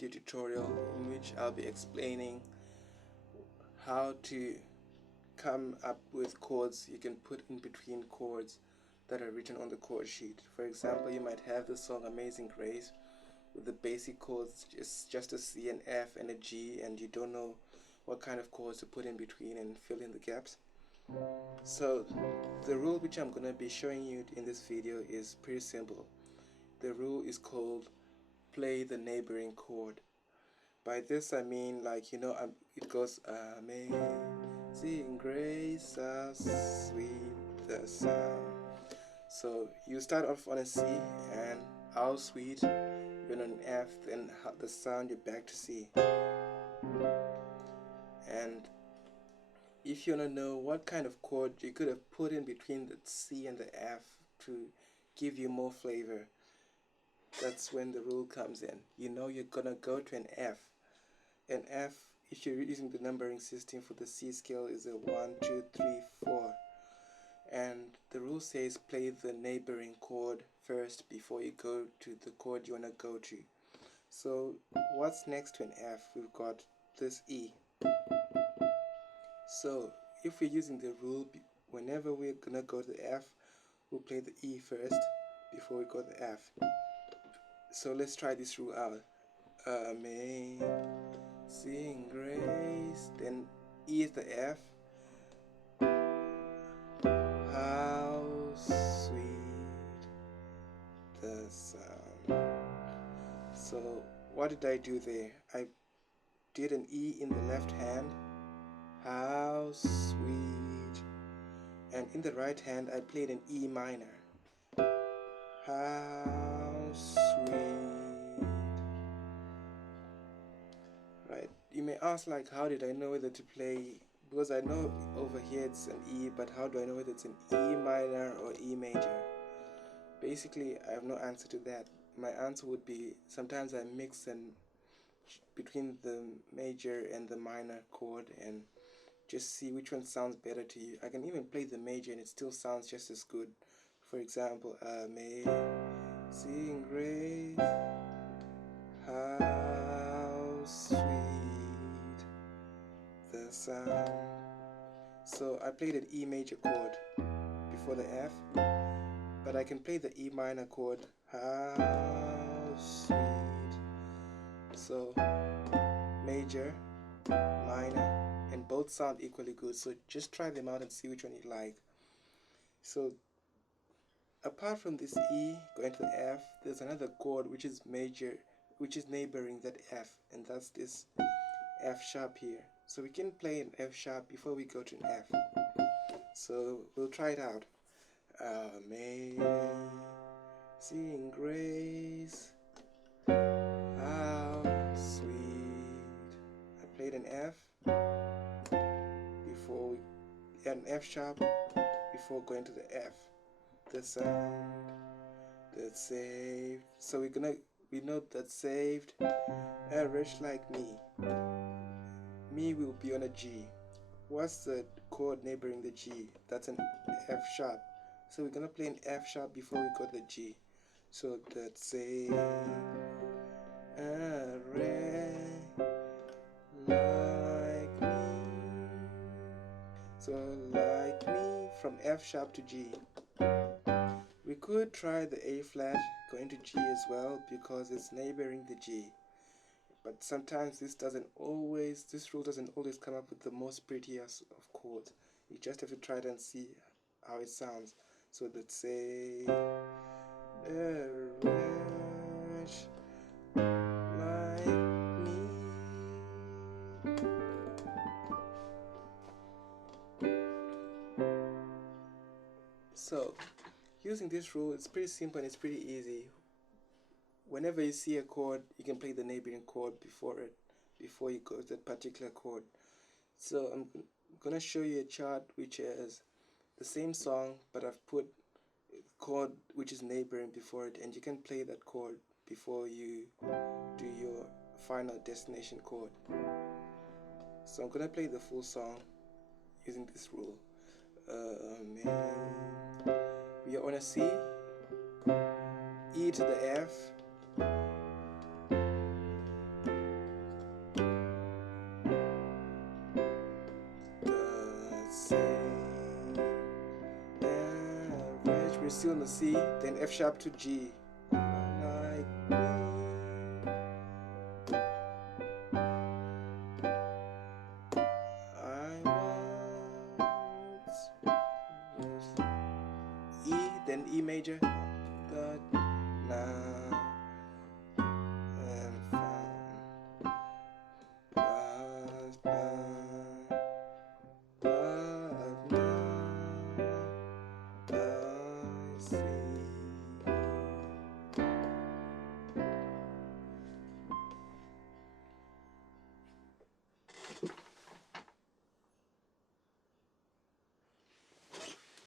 video tutorial in which I'll be explaining how to come up with chords you can put in between chords that are written on the chord sheet. For example, you might have the song Amazing Grace with the basic chords just a C, an F and a G, and you don't know what kind of chords to put in between and fill in the gaps. So the rule which I'm going to be showing you in this video is pretty simple. The rule is called play the neighboring chord. By this I mean, like, it goes Amazing Grace, how sweet the sound. So you start off on a C and how sweet, you're on an F, then the sound you're back to C. And if you want to know what kind of chord you could have put in between the C and the F to give you more flavor, that's when the rule comes in. You're gonna go to an F. An F, if you're using the numbering system for the C scale, is a 1, 2, 3, 4. And the rule says play the neighboring chord first before you go to the chord you wanna go to. So what's next to an F? We've got this E. So if we're using the rule, whenever we're gonna go to the F, we'll play the E first before we go to the F. So let's try this rule out. Amazing Grace, then E is the F. How sweet the sound. So what did I do there? I did an E in the left hand. How sweet. And in the right hand I played an E minor. How sweet. Right. You may ask, like, how did I know whether to play? Because I know over here it's an E, but how do I know whether it's an E minor or E major? Basically, I have no answer to that. My answer would be sometimes I mix between the major and the minor chord and just see which one sounds better to you. I can even play the major and it still sounds just as good. For example, Amazing Grace, how sweet the sound. So I played an E major chord before the F, but I can play the E minor chord, how sweet. So major, minor, and both sound equally good. So just try them out and see which one you like. So apart from this E going to the F, there's another chord which is major, which is neighboring that F, and that's this F sharp here. So we can play an F sharp before we go to an F. So we'll try it out. Amazing Grace, how sweet. I played an F before an F sharp before going to the F. The sound that's saved. So we know that saved. A wretch like me. Me will be on a G. What's the chord neighboring the G? That's an F sharp. So we're gonna play an F sharp before we go to the G. So that saved. A wretch like me. So like me from F sharp to G. We could try the A flat going to G as well because it's neighboring the G. But sometimes this rule doesn't always come up with the most prettiest of chords. You just have to try it and see how it sounds. So let's say a wretch like me. So using this rule, it's pretty simple and it's pretty easy. Whenever you see a chord, you can play the neighboring chord before you go to that particular chord. So I'm gonna show you a chart which has the same song, but I've put a chord which is neighboring before it, and you can play that chord before you do your final destination chord. So I'm gonna play the full song using this rule. We are on a C, E to the F, C, then F sharp to G. Like me. I want E, then E major. But now and found. But now I see.